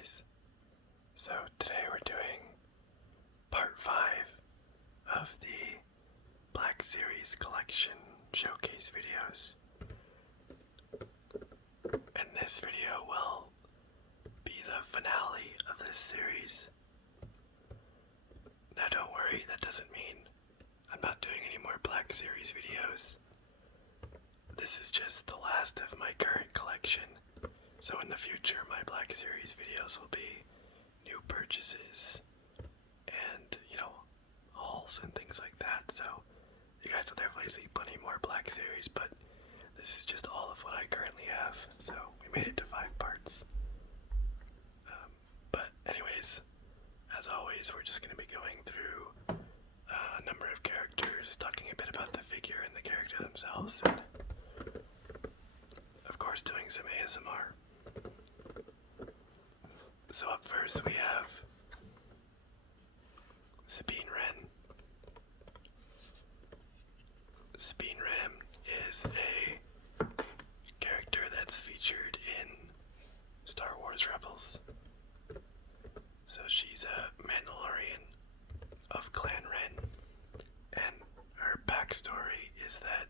guys. So today we're doing part 5 of the Black Series collection showcase videos. And this video will be the finale of this series. Now don't worry, that doesn't mean I'm not doing any more Black Series videos. This is just the last of my current collection. So in the future, my Black Series videos will be new purchases and, hauls and things like that. So you guys will definitely see plenty more Black Series, but this is just all of what I currently have. So we made it to 5 parts. But anyways, as always, we're just going to be going through a number of characters, talking a bit about the figure and the character themselves, and of course doing some ASMR. So up first we have Sabine Wren. Sabine Wren is a character that's featured in Star Wars Rebels. So she's a Mandalorian of Clan Wren, and her backstory is that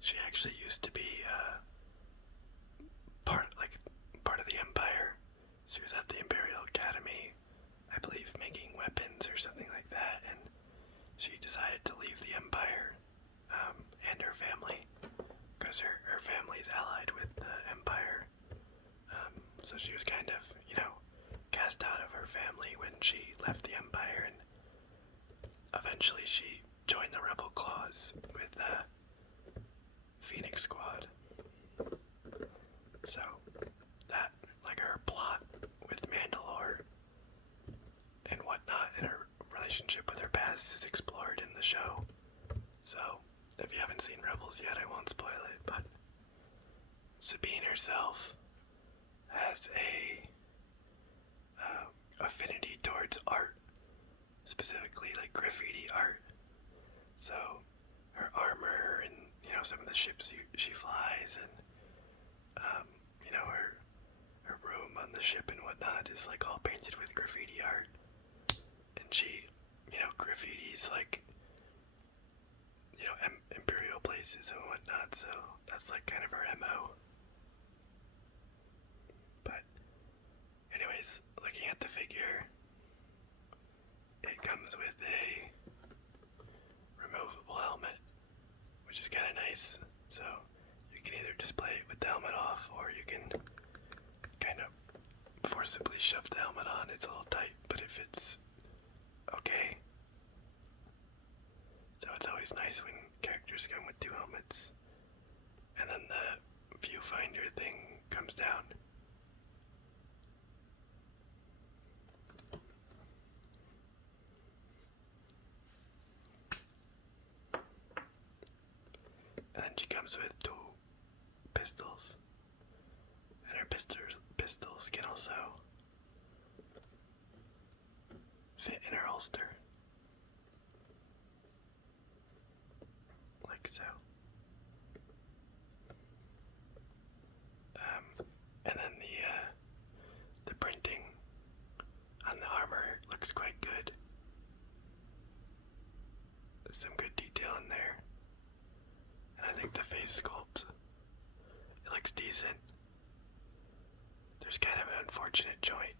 she actually used to be part of the Empire. She was at the Imperial Academy, I believe, making weapons or something like that, and she decided to leave the Empire and her family, because her family's allied with the Empire. So she was kind of, cast out of her family when she left the Empire, and eventually she joined the Rebel Claws with the Phoenix Squad. So that, her plot with Mandalore and whatnot, and her relationship with her past is explored in the show. So if you haven't seen Rebels yet, I won't spoil it, but Sabine herself has a affinity towards art, specifically graffiti art. So her armor and some of the ships she flies, and her room on the ship and whatnot is all painted with graffiti art, and she graffitis imperial places and whatnot. So that's kind of her MO. But anyways, looking at the figure, it comes with a removable helmet, which is kind of nice. So you can either display it with the helmet off, or you can kind of forcibly shove the helmet on. It's a little tight, but it fits okay. So it's always nice when characters come with 2 helmets. And then the viewfinder thing comes down. And then she comes with 2 pistols. And her pistols can also fit in her holster. Like so. And then the printing on the armor looks quite good. There's some good detail in there. And I think the face sculpt, it looks decent. There's kind of an unfortunate joint,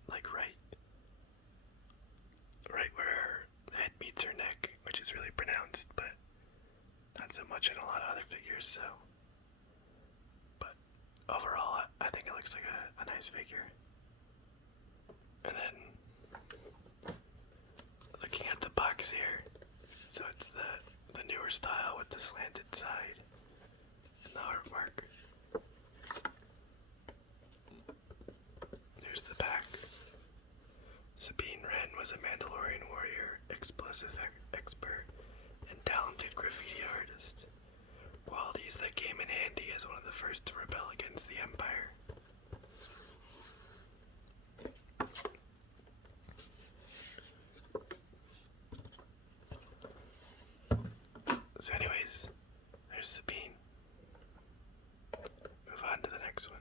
right where her head meets her neck, which is really pronounced, but not so much in a lot of other figures. So, but overall, I think it looks like a nice figure. And then looking at the box here, so it's the newer style with the slanted side and the artwork. There's the back. Sabine Wren was a Mandalorian warrior, explosive expert, and talented graffiti artist. Qualities that came in handy as one of the first to rebel against the Empire. So anyways, there's Sabine. Move on to the next one.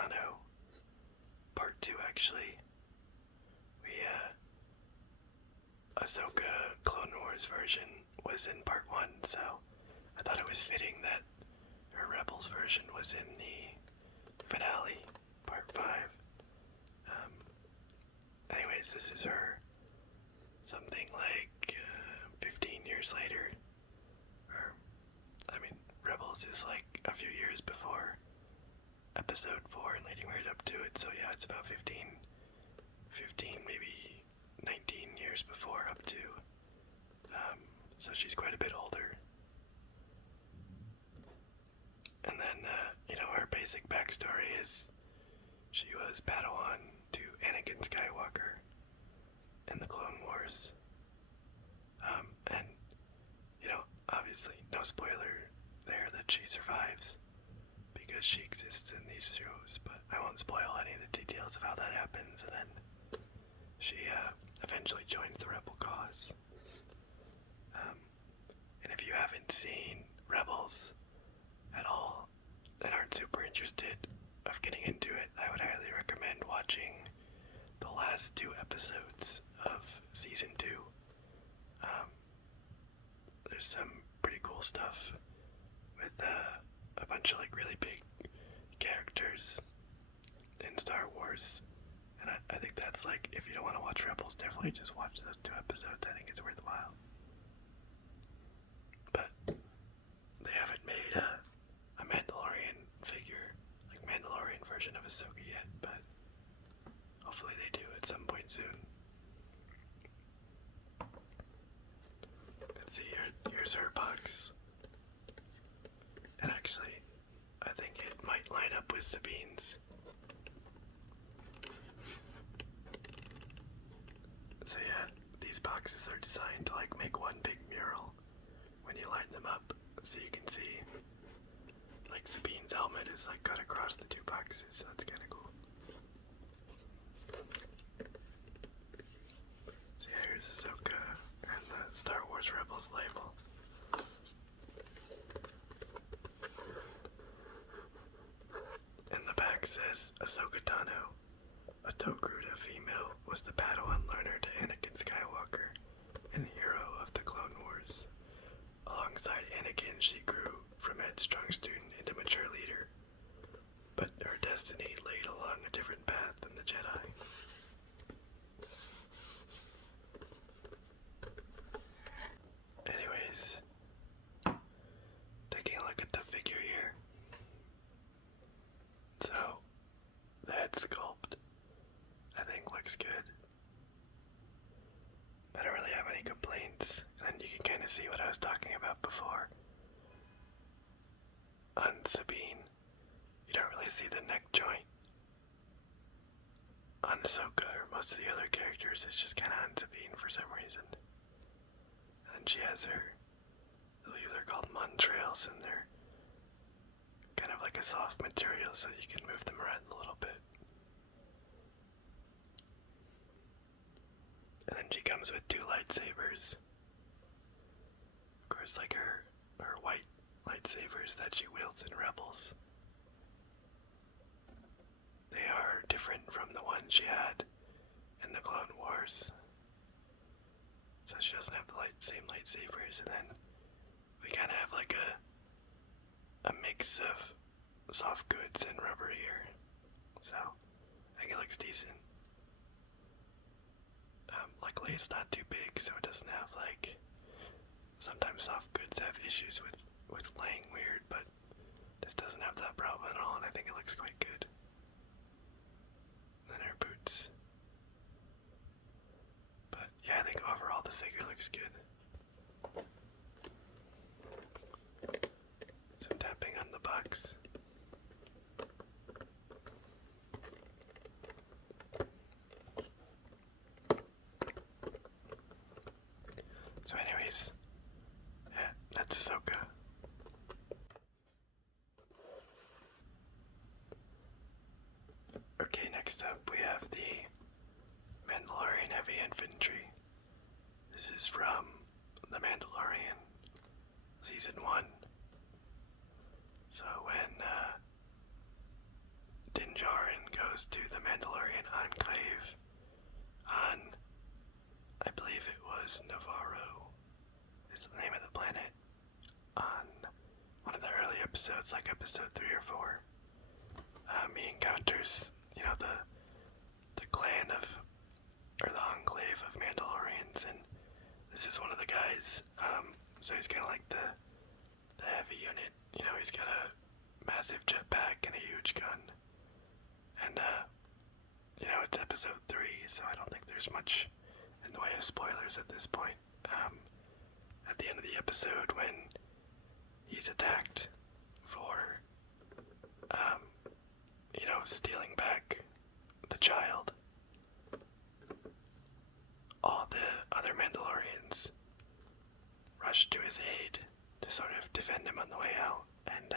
Tano, part 2 actually. Ahsoka Clone Wars version was in part 1, so I thought it was fitting that her Rebels version was in the finale, part 5. Anyways, this is her something like 15 years later. Rebels is like a few years before episode 4 and leading right up to it, so yeah, it's about 15, maybe 19 years before up to, so she's quite a bit older. And then, her basic backstory is she was Padawan to Anakin Skywalker in the Clone Wars. And, obviously, no spoiler there that she survives because she exists in these shows, but I won't spoil any of the details of how that happens. And then she eventually joins the Rebel cause. And if you haven't seen Rebels at all and aren't super interested of getting into it, I would highly recommend watching the last 2 episodes of season 2. There's some pretty cool stuff with a bunch of like really big characters in Star Wars, and I think that's like, if you don't want to watch Rebels, definitely just watch those 2 episodes. I think it's worthwhile. But they haven't made a Mandalorian figure, like Mandalorian version of Ahsoka yet, but hopefully they do at some point soon. Let's see, here's her box. And actually, I think it might line up with Sabine's. So yeah, these boxes are designed to like make one big mural when you line them up, so you can see like Sabine's helmet is like cut across the 2 boxes, so that's kind of cool. So yeah, here's Ahsoka and the Star Wars Rebels label. And the back says, Ahsoka Tano, a Togruta female, was the Padawan learner to Anakin Skywalker and hero of the Clone Wars. Alongside Anakin, she grew from headstrong student into mature leader, but her destiny laid along a different path than the Jedi. Anyways, taking a look at the figure here. So, the head sculpt, I think, looks good. I don't really have any complaints, and you can kind of see what I was talking about before. On Sabine, you don't really see the neck joint. On Ahsoka, or most of the other characters, it's just kind of on Sabine for some reason. And she has her, I believe they're called muntrails, and they're kind of like a soft material, so you can move them around a little bit. And then she comes with 2 lightsabers. Of course, like her white lightsabers that she wields in Rebels. They are different from the ones she had in the Clone Wars. So she doesn't have the same lightsabers, and then we kind of have like a mix of soft goods and rubber here. So I think it looks decent. Luckily it's not too big, so it doesn't have like, sometimes soft goods have issues with laying weird, but this doesn't have that problem at all, and I think it looks quite good. And then her boots. But yeah, I think overall the figure looks good. Some tapping on the box. So anyways, yeah, that's Ahsoka. Okay, next up we have the Mandalorian Heavy Infantry. This is from The Mandalorian, Season 1. So when Din Djarin goes to the Mandalorian Enclave on, I believe it was Navarro, is the name of the planet, on one of the early episodes, like episode 3 or 4. He encounters, the clan of, or the Enclave of Mandalorians, and this is one of the guys, so he's kind of like the heavy unit, he's got a massive jetpack and a huge gun, and, it's episode 3, so I don't think there's much in the way of spoilers at this point. At the end of the episode, when he's attacked for, stealing back the child, all the other Mandalorians rush to his aid to sort of defend him on the way out, and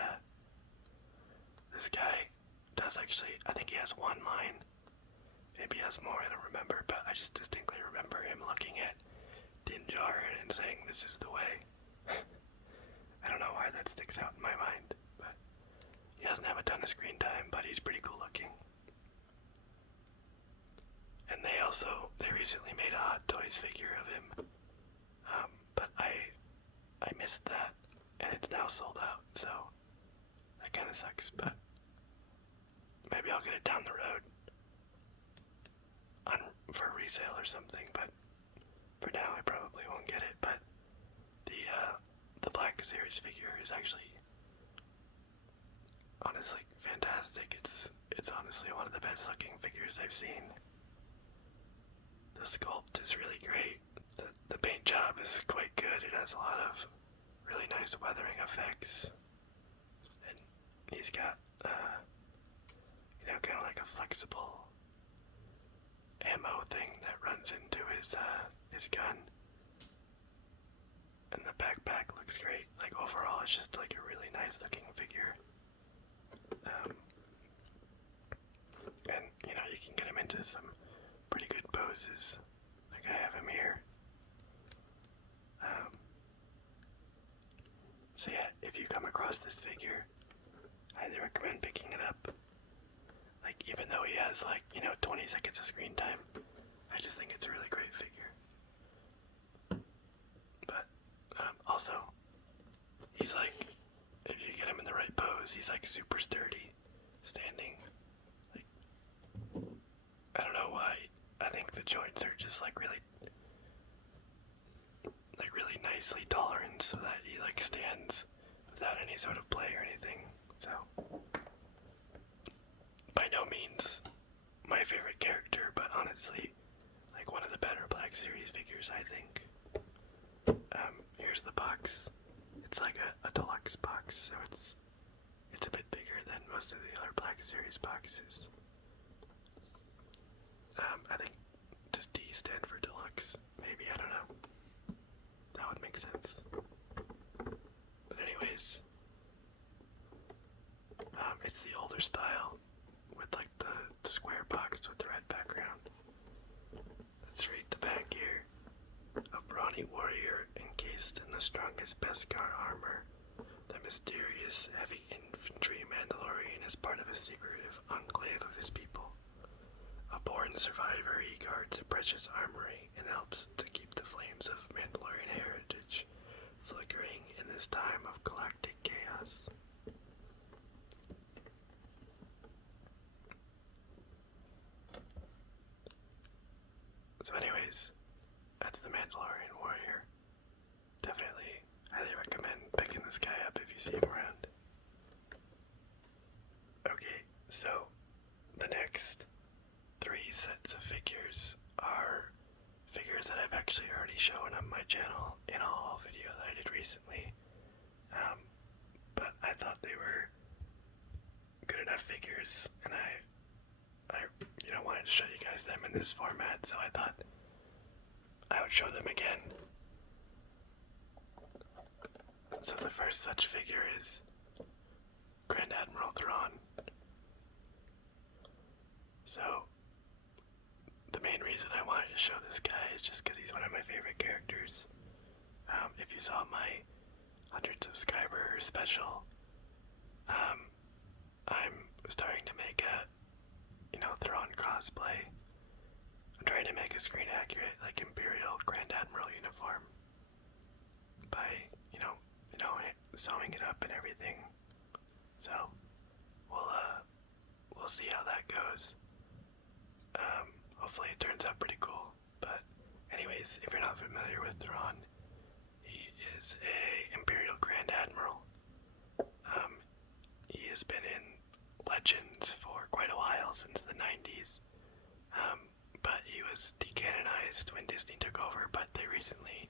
this guy does actually, I think he has one line, maybe he has more, I don't remember, but I just distinctly remember him looking at Din Djarin and saying, "This is the way." I don't know why that sticks out in my mind, but he doesn't have a ton of screen time, but he's pretty cool looking. And they recently made a Hot Toys figure of him, but I missed that, and it's now sold out, so that kind of sucks, but maybe I'll get it down the road for resale or something, but for now I probably won't get it. But the Black Series figure is actually honestly fantastic. It's honestly one of the best looking figures I've seen. The sculpt is really great. The paint job is quite good. It has a lot of really nice weathering effects, and he's got kind of like a flexible ammo thing that runs into his gun, and the backpack looks great. Like overall, it's just like a really nice looking figure. And you can get him into some pretty good poses. Like I have him here. So yeah, if you come across this figure, I highly recommend picking it up. Like, even though he has 20 seconds of screen time, I just think it's a really great figure. But also, he's if you get him in the right pose, he's super sturdy, standing. I don't know why. I think the joints are just really nicely tolerant so that he stands without any sort of play or anything. So, by no means my favorite character, but honestly, one of the better Black Series figures, I think. Here's the box. It's like a deluxe box, so it's a bit bigger than most of the other Black Series boxes. I think, does D stand for deluxe? Maybe, I don't know. That would make sense. But anyways, it's the older style with the square box with the red background. Let's read the back here. A brawny warrior encased in the strongest Beskar armor, the mysterious heavy infantry Mandalorian is part of a secretive enclave of his people. A born survivor, he guards a precious armory and helps to keep the flames of Mandalorian heritage flickering in this time of galactic chaos. So anyways, that's the Mandalorian Warrior. Definitely highly recommend picking this guy up if you see him around. Okay, so the next 3 sets of figures are figures that I've actually already shown on my channel in a haul video that I did recently. But I thought they were good enough figures, and I wanted to show you guys them in this format, so I thought I would show them again. So the first such figure is Grand Admiral Thrawn. So the main reason I wanted to show this guy is just because he's one of my favorite characters. If you saw my 100 subscriber special, I'm starting to make like a screen accurate, like Imperial Grand Admiral uniform by, sewing it up and everything. So we'll see how that goes. Hopefully it turns out pretty cool. But anyways, if you're not familiar with Thrawn, he is a Imperial Grand Admiral. He has been in Legends for quite a while, since the 90s. But he was decanonized when Disney took over, but they recently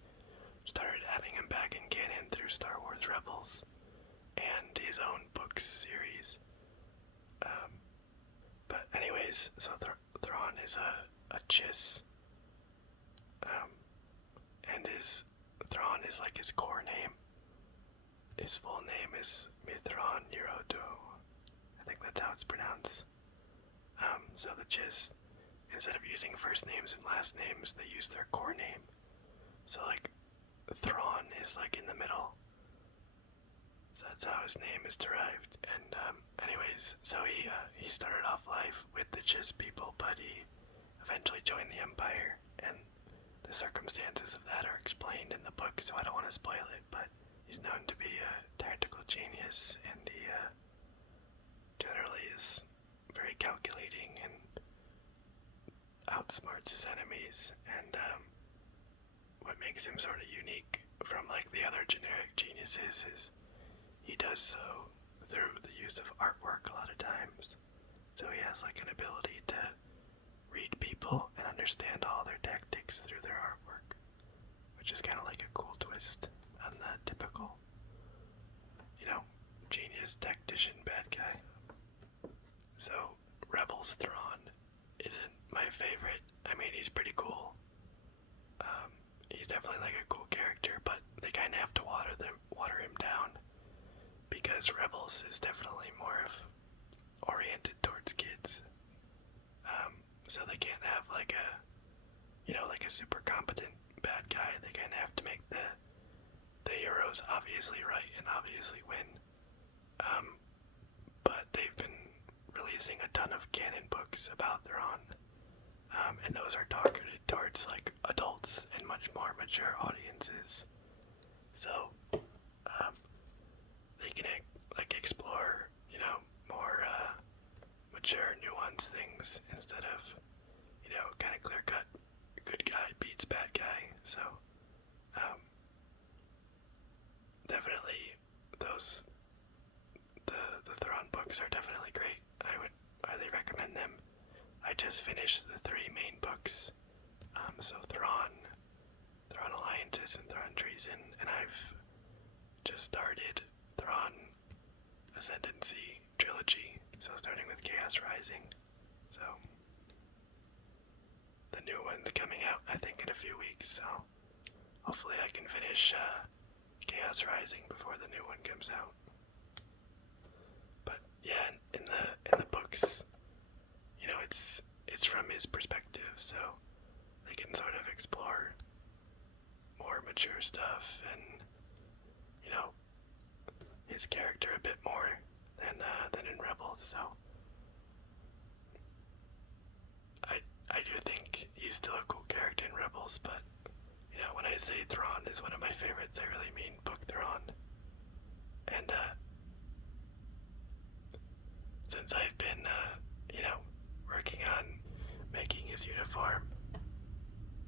started adding him back in canon through Star Wars Rebels and his own book series. But anyways, so Thrawn is a Chiss, and Thrawn is like his core name. His full name is Mithron Yerodo. I think that's how it's pronounced. So the Chiss, instead of using first names and last names, they use their core name. So like, Thrawn is like in the middle. So that's how his name is derived. And anyways, so he started off life with the Chiss people, but he eventually joined the Empire, and the circumstances of that are explained in the book, so I don't want to spoil it, but he's known to be a tactical genius, and he generally is very calculating and outsmarts his enemies. And what makes him sort of unique from like the other generic geniuses is he does so through the use of artwork a lot of times. So he has like an ability to read people and understand all their tactics through their artwork, which is kind of like a cool twist on the typical, genius tactician bad guy. So Rebels Thrawn isn't my favorite. I mean, he's pretty cool. He's definitely like a cool character, but they kind of have to water him down, because Rebels is definitely more of oriented towards kids. So they can't have like a super competent bad guy. They kind of have to make the heroes obviously right and obviously win. But they've been releasing a ton of canon books about Thrawn, and those are targeted towards like adults and much more mature audiences. So they can like explore, more mature, nuanced things instead of, kind of clear cut, good guy beats bad guy. So definitely the Thrawn books are definitely great. I would highly recommend them. I just finished the 3 main books, so Thrawn Alliances and Thrawn Treason, and I've just started Thrawn Ascendancy trilogy, so starting with Chaos Rising. So the new one's coming out, I think, in a few weeks, so hopefully I can finish Chaos Rising before the new one comes out. But yeah, in the books, it's from his perspective, so they can sort of explore more mature stuff and, his character a bit more than in Rebels. So I do think he's still a cool character in Rebels, but when I say Thrawn is one of my favorites, I really mean book Thrawn. And since I've been working on making his uniform,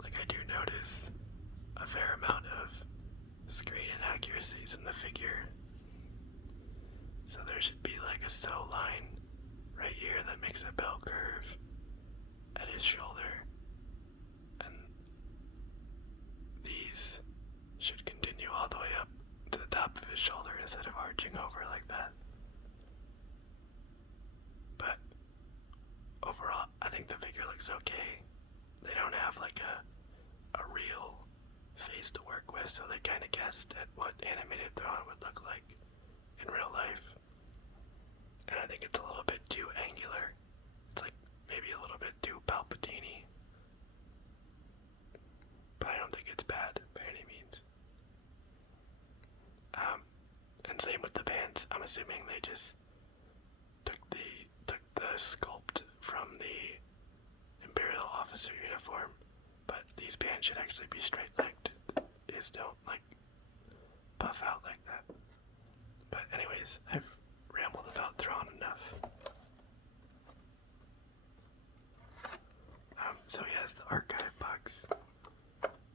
like, I do notice a fair amount of screen inaccuracies in the figure. So there should be like a sew line right here that makes a bell curve at his shoulder, and these should continue all the way up to the top of his shoulder instead of arching over like that. But overall, I think the figure looks okay. They don't have like a real face to work with, so they kind of guessed at what animated Thrawn would look like in real life. And I think it's a little bit too angular. It's like maybe a little bit too Palpatine-y. But I don't think it's bad by any means. And same with the pants. I'm assuming they just took the sculpt from the Imperial officer uniform These bands should actually be straight-legged. Is don't like puff out like that. But anyways, I've rambled about Thrawn enough. So he has the archive box,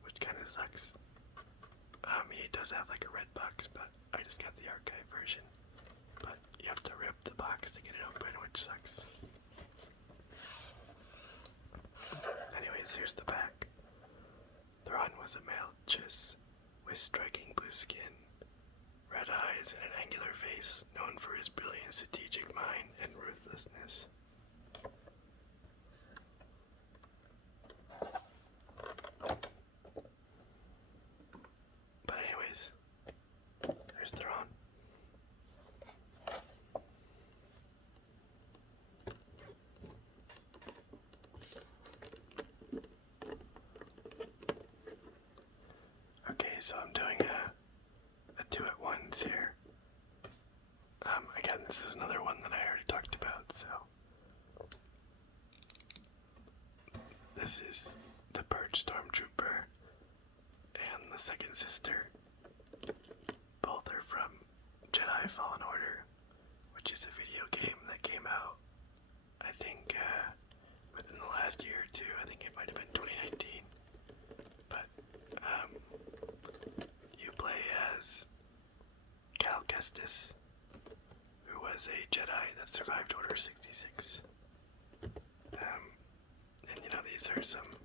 which kind of sucks. He does have like a red box, but I just got the archive version. But you have to rip the box to get it open, which sucks. Anyways, here's the back. Thrawn was a male chiss with striking blue skin, red eyes, and an angular face, known for his brilliant strategic mind and ruthlessness. But anyways, there's Thrawn. Okay, so I'm doing a 2-at-1s here. Again, this is another one that I already talked about, so this is the Purge Stormtrooper and the second sister. Both are from Jedi Fallen Order, which is a video game that came out, I think, within the last year or two. I think it might have been 2019. But, you play as Cal Kestis, who was a Jedi that survived Order 66. And you know, these are some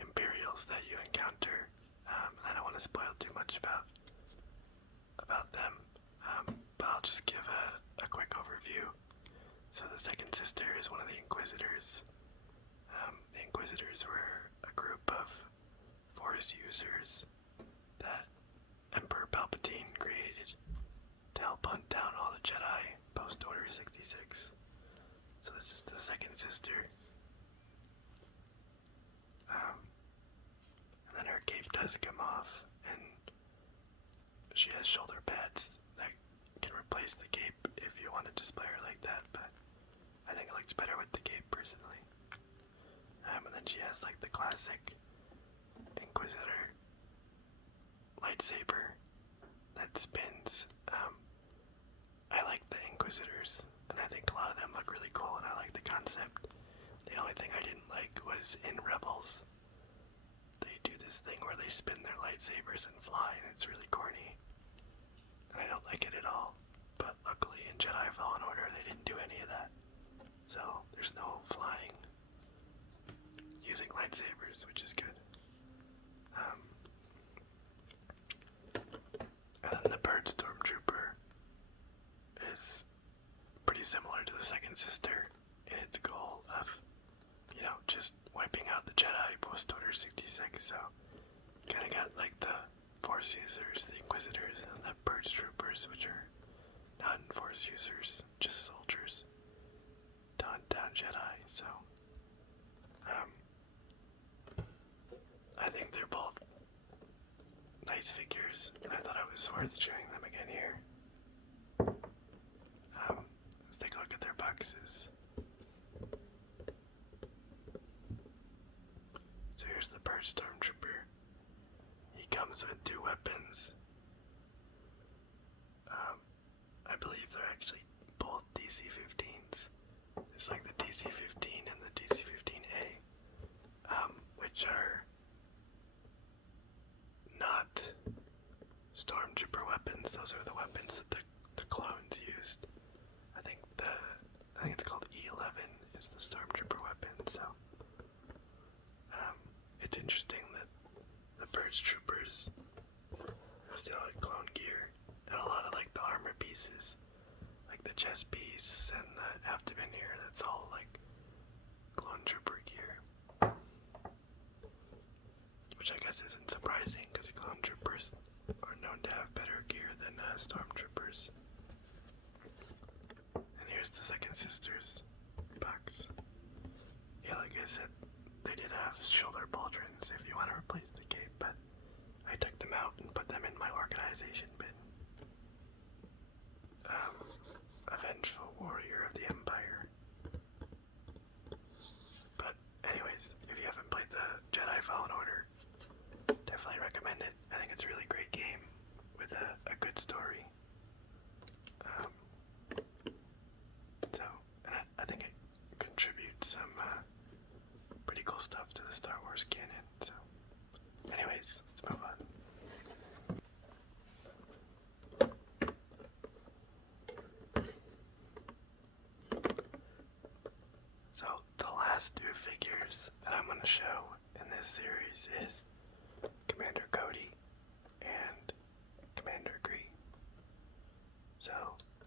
Imperials that you encounter. I don't want to spoil too much about them, but I'll just give a quick overview. So the second sister is one of the Inquisitors. The Inquisitors were a group of Force users that Emperor Palpatine created to help hunt down all the Jedi post-Order 66. So this is the second sister. And then her cape does come off, and she has shoulder pads that can replace the cape if you want to display her like that, but I think it looks better with the cape personally. And then she has like the classic Inquisitor lightsaber that spins. I like the Inquisitors, and I think a lot of them look really cool, and I like the concept. The only thing I didn't like was in Rebels, they do this thing where they spin their lightsabers and fly, and it's really corny, and I don't like it at all. But luckily in Jedi Fallen Order they didn't do any of that, so there's no flying using lightsabers, which is good. And then the Purge Stormtrooper is pretty similar to the second sister in its goal of, you know, just wiping out the Jedi post-Order 66, so kinda got like the Force users, the Inquisitors, and the Purge Troopers, which are not Force users, just soldiers to hunt down Jedi, so I think they're both nice figures, and I thought it was worth showing them again here. Let's take a look at their boxes. So here's the Purge Stormtrooper. He comes with 2 weapons. I believe they're actually both DC-15s. There's like the DC-15 and the DC-15A, which are not Stormtrooper weapons. Those are the weapons that the clones used. I think it's called E11 is the Stormtrooper weapon, so it's interesting that the Purge Troopers still like clone gear, and a lot of like the armor pieces, like the chest piece and the abdomen here, that's all like clone trooper gear, which I guess isn't surprising because clone troopers are known to have better gear than stormtroopers. And here's the second sister's box. Yeah, like I said, they did have shoulder pauldrons if you want to replace the cape, but I took them out and put them in my organization bin. Vengeful Warrior of the Empire. But anyways, if you haven't played the Jedi Fallen Order, recommend it. I think it's a really great game with a good story. So, and I think it contributes some pretty cool stuff to the Star Wars canon. So, anyways, let's move on. So, the last two figures that I'm going to show in this series is Commander Cody and Commander Gree. So,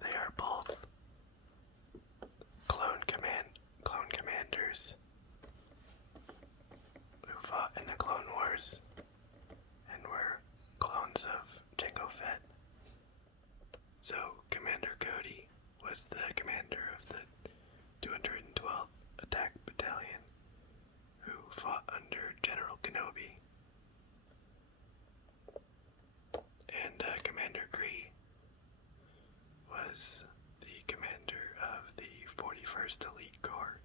they are both clone commanders who fought in the Clone Wars and were clones of Jango Fett. So, Commander Cody was the commander of the 212th Attack Battalion who fought under General Kenobi. And Commander Gree was the commander of the 41st Elite Corps,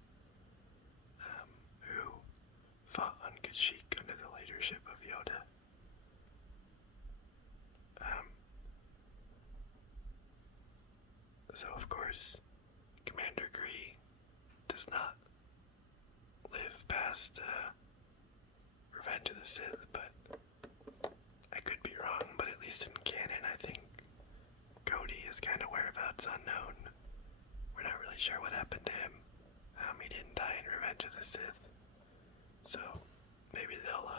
who fought on Kashyyyk under the leadership of Yoda. So of course, Commander Gree does not live past Revenge of the Sith, but I could be wrong, but at least in canon I think Cody is kind of whereabouts unknown. We're not really sure what happened to him. He didn't die in Revenge of the Sith. So maybe they'll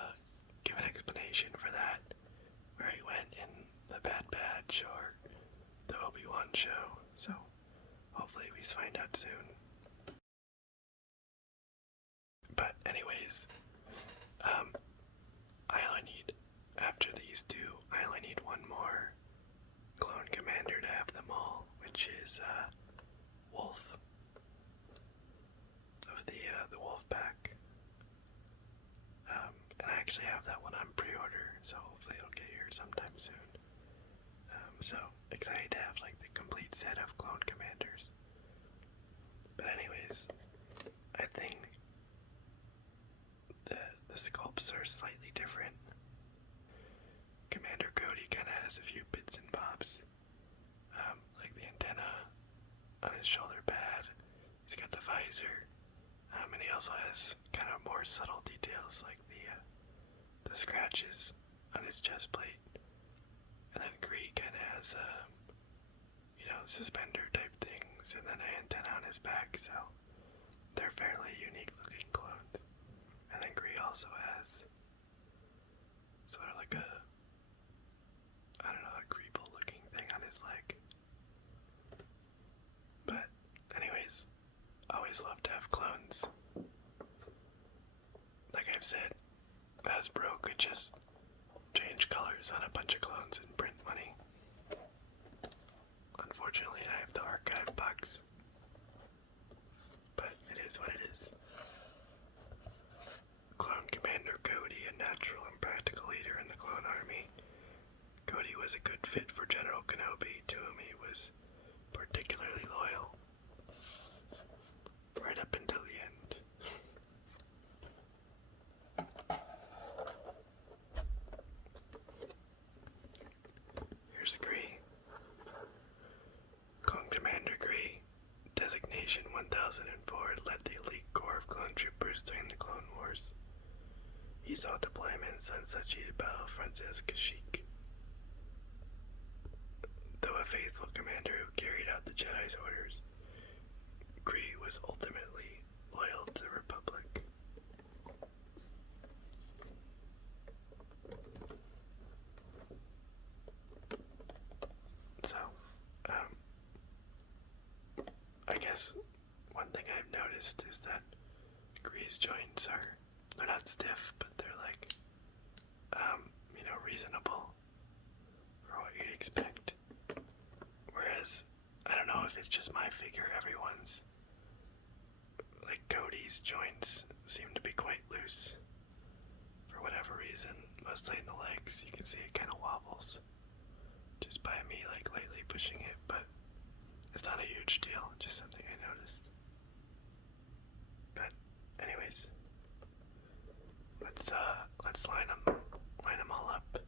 give an explanation for that, where he went in the Bad Batch or the Obi-Wan show. So hopefully we find out soon. But anyways, I only need, after these two, I only need one more clone commander to have them all, which is Wolf of the Wolf Pack. And I actually have that one on pre-order, so hopefully it'll get here sometime soon. So excited to have like the complete set of clone commanders. But anyways, I think the sculpts are slightly different. Commander Cody kind of has a few bits and bobs, like the antenna on his shoulder pad. He's got the visor, and he also has kind of more subtle details like the scratches on his chest plate. And then Gree kind of has suspender type things, and then an antenna on his back. So they're fairly unique looking clones. And then Gree also has sort of like a Greeble looking thing on his leg. But anyways, always love to have clones. Like I've said, Hasbro could just change colors on a bunch of clones and print money. Unfortunately, I have the archive box. But it is what it is. Clone Commander Cody, a natural and practical leader in the clone army. Cody was a good fit for General Kenobi, to whom he was particularly loyal. Right up until the end. Here's Gree. Clone Commander Gree, designation 1004, led the elite corps of clone troopers during the Clone Wars. He saw deployments on such heated battlefronts as Kashyyyk. Though a faithful commander who carried out the Jedi's orders, Gree was ultimately loyal to the Republic. So, I guess one thing I've noticed is that Gree's joints they're not stiff, but they're like, reasonable for what you'd expect. Whereas, I don't know if it's just my figure, everyone's, like Cody's joints seem to be quite loose for whatever reason, mostly in the legs. You can see it kind of wobbles just by me like lightly pushing it, but it's not a huge deal, just something I noticed. But anyways, let's line them all up.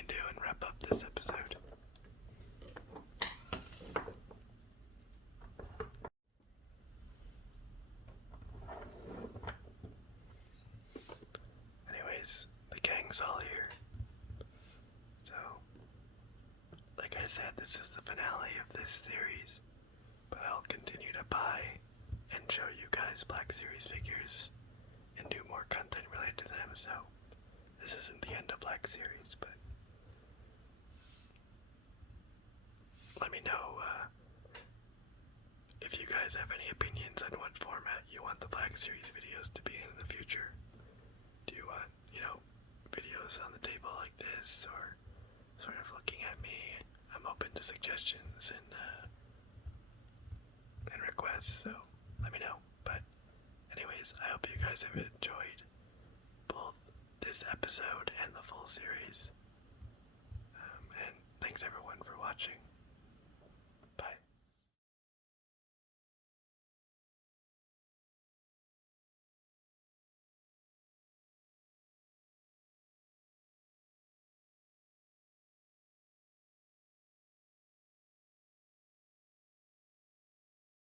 going to and wrap up this episode. Anyways, the gang's all here. So, like I said, this is the finale of this series, but I'll continue to buy and show you guys Black Series figures and do more content related to them, so this isn't the end of Black Series, but let me know if you guys have any opinions on what format you want the Black Series videos to be in the future. Do you want, videos on the table like this, or sort of looking at me? I'm open to suggestions and requests, so let me know. But anyways, I hope you guys have enjoyed both this episode and the full series. And thanks everyone for watching.